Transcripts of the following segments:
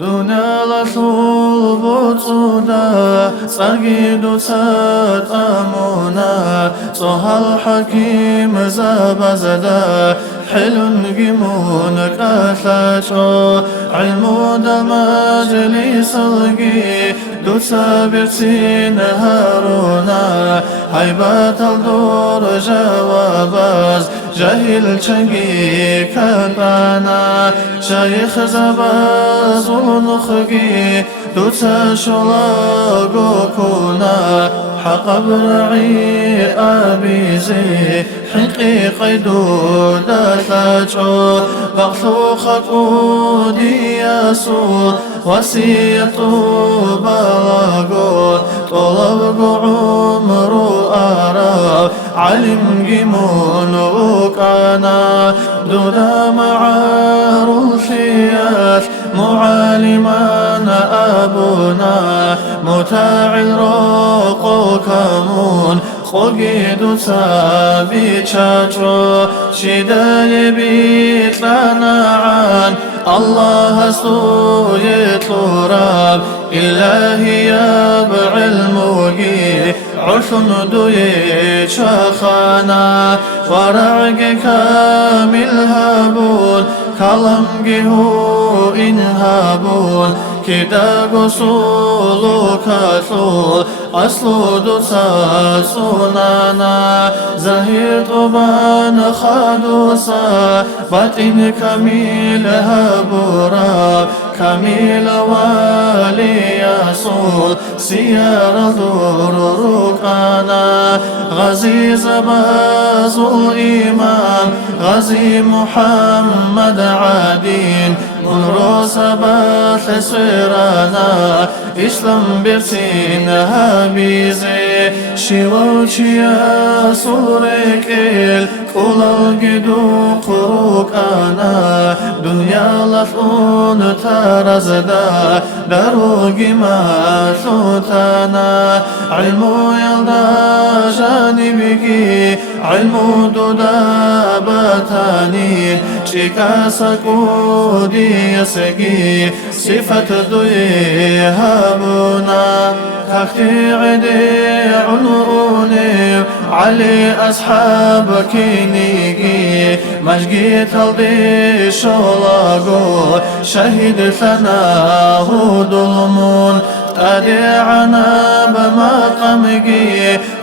دنيا لطول بطودا سرقيدو تتأمونا صها الحكيم زابزدا حلو جيمون كاثاتو علمو دا مجلس القي دو سابرتين هارونا هيبات الدور جواباز جاهل چنگی کپانا شیخ زباز و نخگی دوتا شلاگو کنا حق برعی آبیزی حقیقی دودا تاجو بغثو خطو دیاسو وسيطو بلاغو طلب عمرو آراب علم جمون وكانا دودا معار الخياس معالما أبونا متاع الروق كمون خوغيدو سابي تشاجو شدال بيت لنعان الله سويت راب إلهي يبع الموجي عرفن دوي شخانا فرعك كامل هابون كلام جهو إنهابون كدا قصول كثول أصل دوسا سنانا زهير طبان خدوسا باطن كميل هبورا كميل والي يصول سيارة دور ركانا غزي زباز الإمام غزي محمد عادين منرو سباث سيرانا إسلام برسين هابيزي شيوشيا سوريكيل كل جدو قروكانا دنيا لفون ترزدا دروغي ما ثوتانا علمو يلدا جانبكي علمو دودا باتاني شيكا سكودي يسقي صفة دوي هابونا كاختي عدي عنوني علي أصحابك نيجي مجقي تلدي شولاغو شهيد ثناه ظلمون أدعنا بمقامك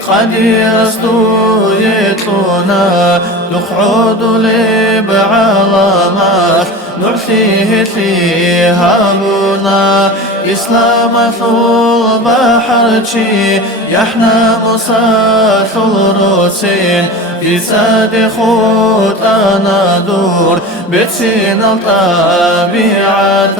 خدي رستو يطونا نقعد لي بعلامات نعثيه فيها هابونا إسلام ثول بحرشي يحنى مساث الروسين بساد خوت أنا دور بتسين الطبيعة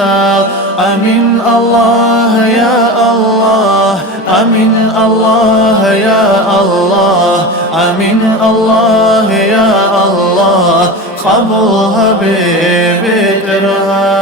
أمين الله يا الله أمين الله يا الله أمين الله يا الله قبلها ببترها